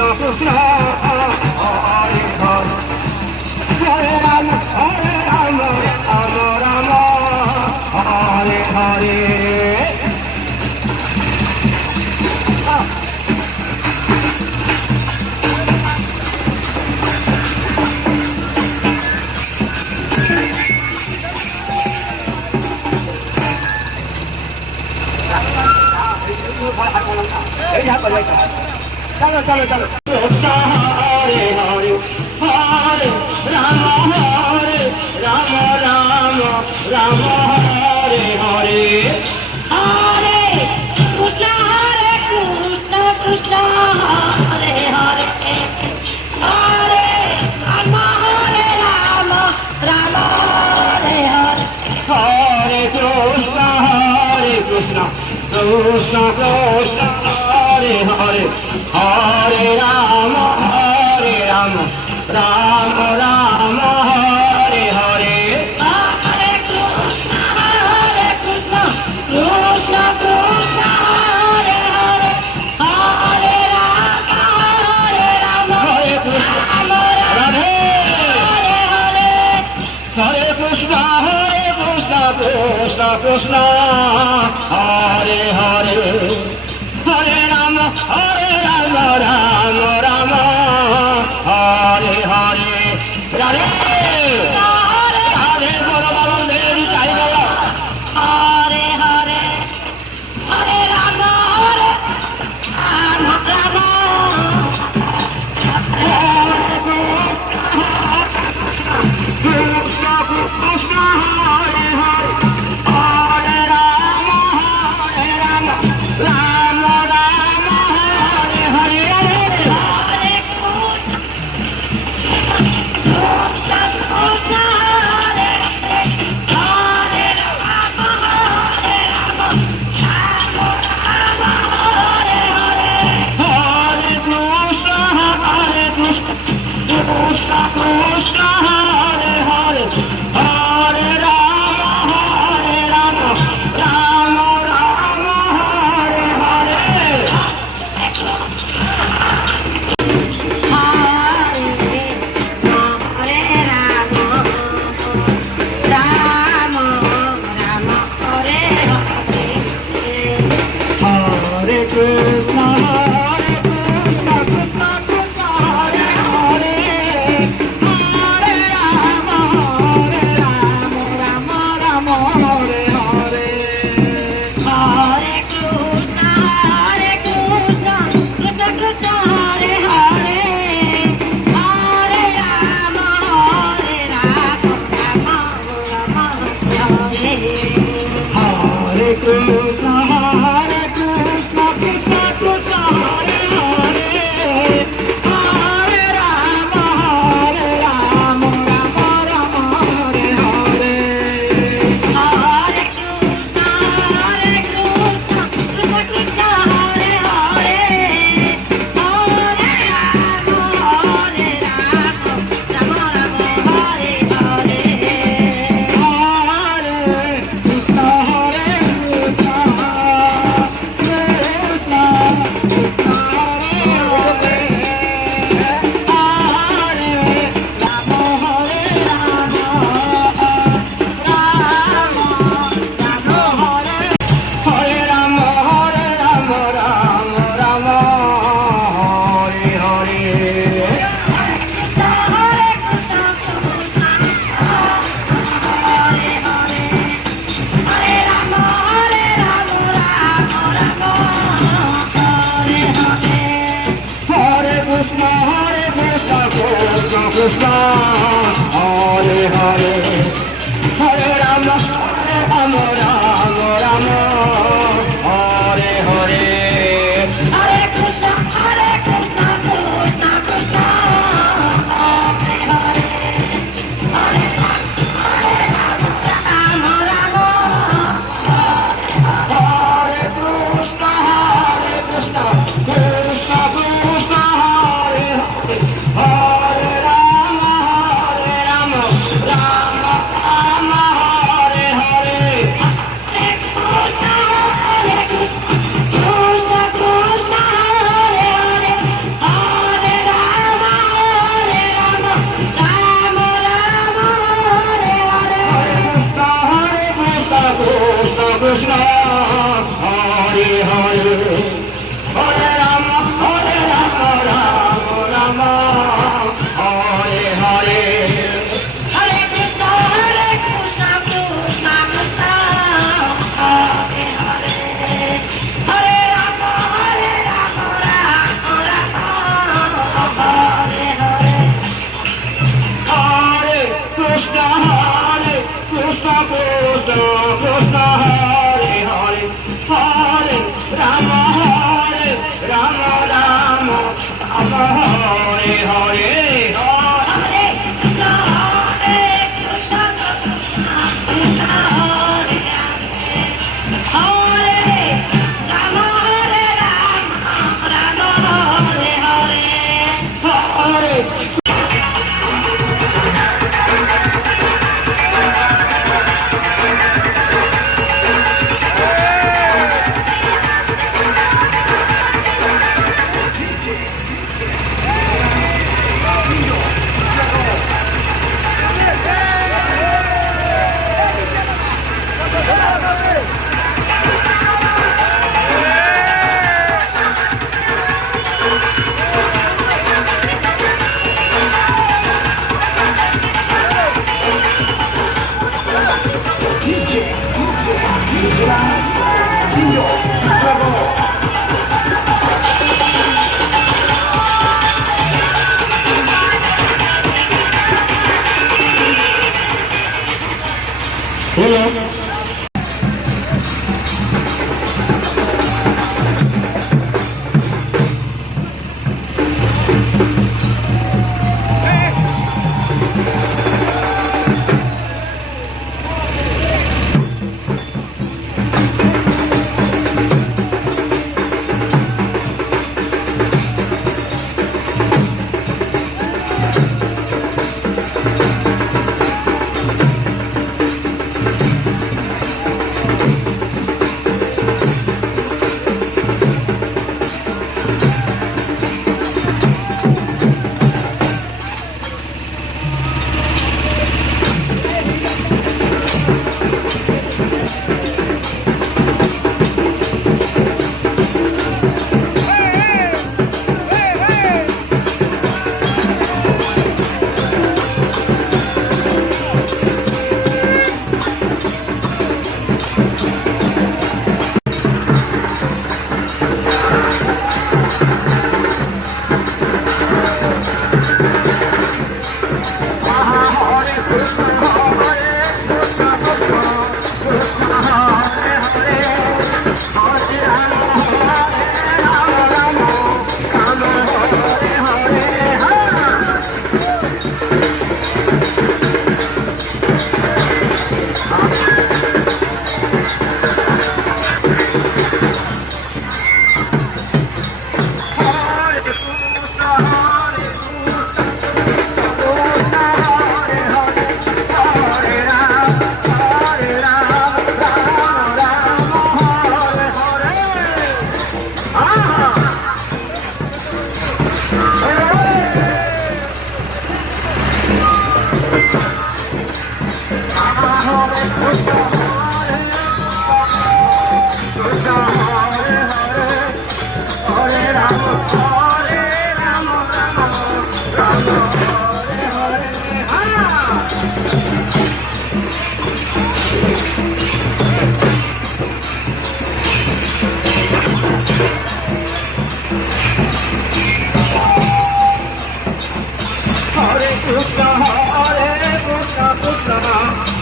কৃষ্ণ হরে হরে হরে রাম রাম রাম হরে হরে चलो चलो चलो हरे हरे हरे राम राम राम राम हरे हरे हरे कृष्ण कृष्ण हरे हरे हरे राम राम राम हरे हरे हरे कृष्ण कृष्ण कृष्ण हरे हरे हरे राम राम राम हरे हरे हरे कृष्ण कृष्ण कृष्ण हरे हरे हरे राम हरे कृष्ण राधे हरे हरे कृष्ण कृष्ण कृष्ण हरे हरे हरे राम राम राम हरे हरे राधे हरे बोलो बोलो देवी ताई बोलो हरे हरे हरे राम राम कृष्ण कृष्ण हरे हरे हरे राम राम राम हरे हरे हरे कृष्ण हरे हरे राम हरे हरे कृष्ण कृष्ण कृष्ण हरे हरे हरे राम राम राम हरे हरे हरे कृष्ण कृष्ण कृष्ण हरे हरे हरे राम राम राम हरे हरे हरे कृष्ण कृष्ण कृष्ण हरे हरे हरे राम राम राम हरे हरे कृष्ण कृष्ण कृष्ण हरे हरे हरे राम राम राम हरे हरे हरे कृष्ण कृष्ण कृष्ण हरे हरे हरे राम राम राम हरे हरे हरे कृष्ण कृष्ण हरे हरे हरे राम राम राम हरे हरे हरे कृष्ण कृष्ण कृष्ण हरे हरे हरे राम राम हरे Krishna Krishna Krishna Hare Hare Hare Ram Krishna, Hare Hare, Hare Rama, Rama Rama, Hare Hare. Hare Krishna, Krishna Krishna, Hare Hare. Hare Rama, Rama Rama, Hare Hare. Hare Krishna, Krishna Krishna, Hare Hare, Hare Rama, Rama Rama, Hare Hare. Hare Krishna, Krishna Krishna, Hare Hare. Hare Rama, Rama Hare Hare. Hello.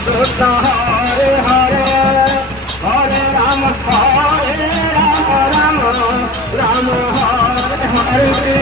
Krishna Hare Hare Hare Rama Rama Rama Rama Hare Hare